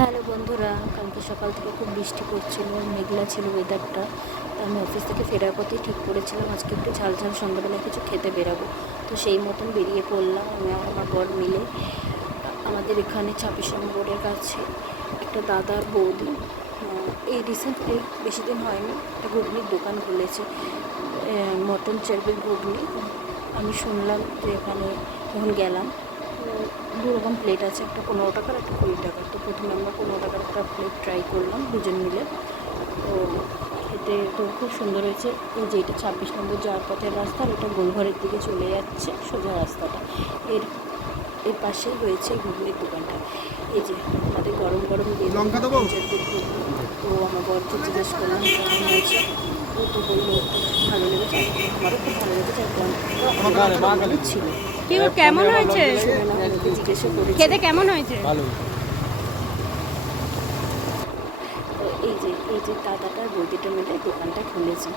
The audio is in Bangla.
হ্যালো বন্ধুরা, কালকে সকাল থেকে খুব বৃষ্টি পড়ছিল, মেঘলা ছিল ওয়েদারটা। আমি অফিস থেকে ফেরার পথেই ঠিক করেছিলাম আজকে একটু ঝাল ঝাল সন্ধ্যাবেলায় কিছু খেতে বেরাবো। তো সেই মতন বেরিয়ে পড়লাম আমি আর আমার বর মিলে। আমাদের এখানে 26 নম্বরের কাছে একটা দাদা বৌদি এই রিসেন্টলি বেশি দিন হয়নি একটা ঘুগনির দোকান খুলেছে, মটন চার্বির ঘুগনি। আমি শুনলাম যে এখানে যখন গেলাম দু রকম প্লেট আছে, একটা 15 টাকার, একটা 20 টাকার। তো প্রথমে আমরা 15 টাকার একটা প্লেট ট্রাই করলাম দুজন মিলে। তো খেতে তো খুব সুন্দর হয়েছে। এই যে এটা 26 নম্বর যাওয়ার পথের রাস্তা, আর এটা গোলঘরের দিকে চলে যাচ্ছে সোজা রাস্তাটা। এর এর পাশেই হয়েছে ঘুগনির দোকানটা। এই যে আমাদের গরম গরম লঙ্কা দেবো। তো আমার বরকে জিজ্ঞেস করলাম কেমন হয়েছে। ও তো বললো ভালো লেগেছে, আমারও খুব ভালো লেগেছে। আর গরম ছিল। কি গো, কেমন হয়েছে? জিজ্ঞাসা করেছি খেতে কেমন হয়েছে? ভালো। তো এই যে দাদাটা বৌদিটা মিলে দোকানটা খুলেছে।